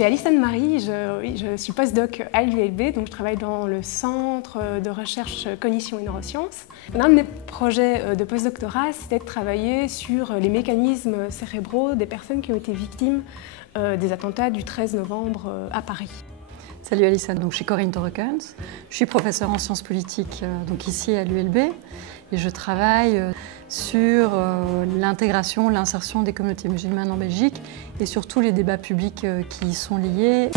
suis Alice Anne-Marie, je suis postdoc à l'ULB, donc je travaille dans le centre de recherche cognition et neurosciences. L'un de mes projets de postdoctorat, c'était de travailler sur les mécanismes cérébraux des personnes qui ont été victimes des attentats du 13 novembre à Paris. Salut Alice, donc je suis Corinne Torrekens, je suis professeure en sciences politiques donc ici à l'ULB et je travaille sur l'intégration, l'insertion des communautés musulmanes en Belgique et sur tous les débats publics qui y sont liés.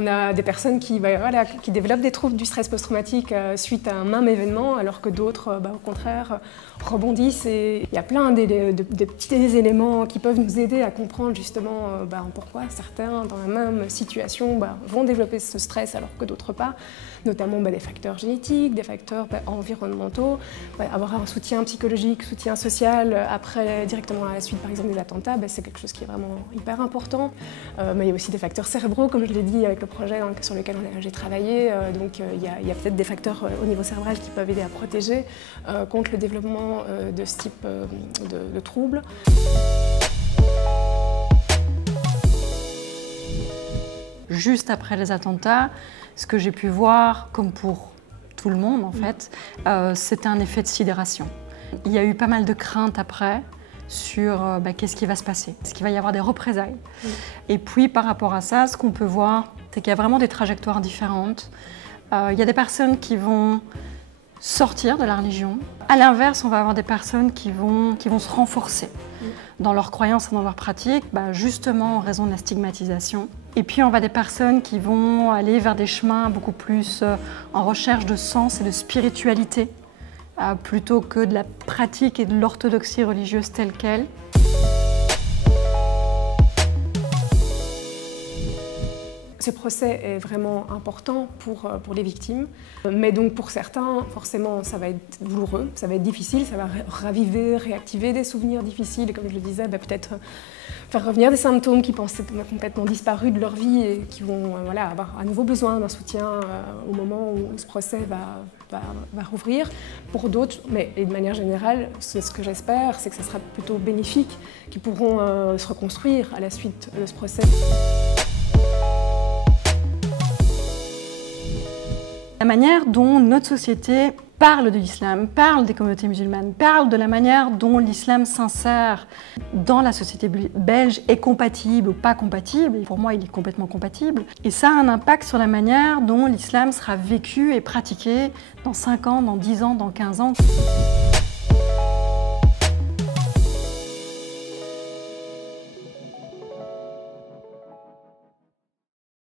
On a des personnes qui développent des troubles du stress post-traumatique suite à un même événement, alors que d'autres, au contraire, rebondissent. Et il y a plein de petits éléments qui peuvent nous aider à comprendre justement pourquoi certains, dans la même situation, vont développer ce stress alors que d'autres pas, notamment des facteurs génétiques, des facteurs environnementaux. Avoir un soutien psychologique, soutien social après, directement à la suite, par exemple, des attentats, c'est quelque chose qui est vraiment hyper important. Mais il y a aussi des facteurs cérébraux, comme je l'ai dit, avec le projet sur lequel j'ai travaillé. Donc il y a peut-être des facteurs au niveau cérébral qui peuvent aider à protéger contre le développement de ce type de troubles. Juste après les attentats, ce que j'ai pu voir, comme pour tout le monde en fait, c'était un effet de sidération. Il y a eu pas mal de craintes après sur qu'est-ce qui va se passer. Est-ce qu'il va y avoir des représailles? Et puis par rapport à ça, ce qu'on peut voir, c'est qu'il y a vraiment des trajectoires différentes. Il y a des personnes qui vont sortir de la religion. À l'inverse, on va avoir des personnes qui vont se renforcer dans leurs croyances et dans leurs pratiques, justement en raison de la stigmatisation. Et puis on va des personnes qui vont aller vers des chemins beaucoup plus en recherche de sens et de spiritualité, plutôt que de la pratique et de l'orthodoxie religieuse telle qu'elle. Ce procès est vraiment important pour les victimes, mais donc pour certains, forcément, ça va être douloureux, ça va être difficile, ça va raviver, réactiver des souvenirs difficiles, et comme je le disais, peut-être faire revenir des symptômes qui pensaient complètement disparus de leur vie et qui vont avoir à nouveau besoin d'un soutien au moment où ce procès va rouvrir. Pour d'autres, mais de manière générale, ce que j'espère, c'est que ce sera plutôt bénéfique, qu'ils pourront se reconstruire à la suite de ce procès. La manière dont notre société parle de l'islam, parle des communautés musulmanes, parle de la manière dont l'islam s'insère dans la société belge est compatible ou pas compatible. Et pour moi, il est complètement compatible. Et ça a un impact sur la manière dont l'islam sera vécu et pratiqué dans 5 ans, dans 10 ans, dans 15 ans.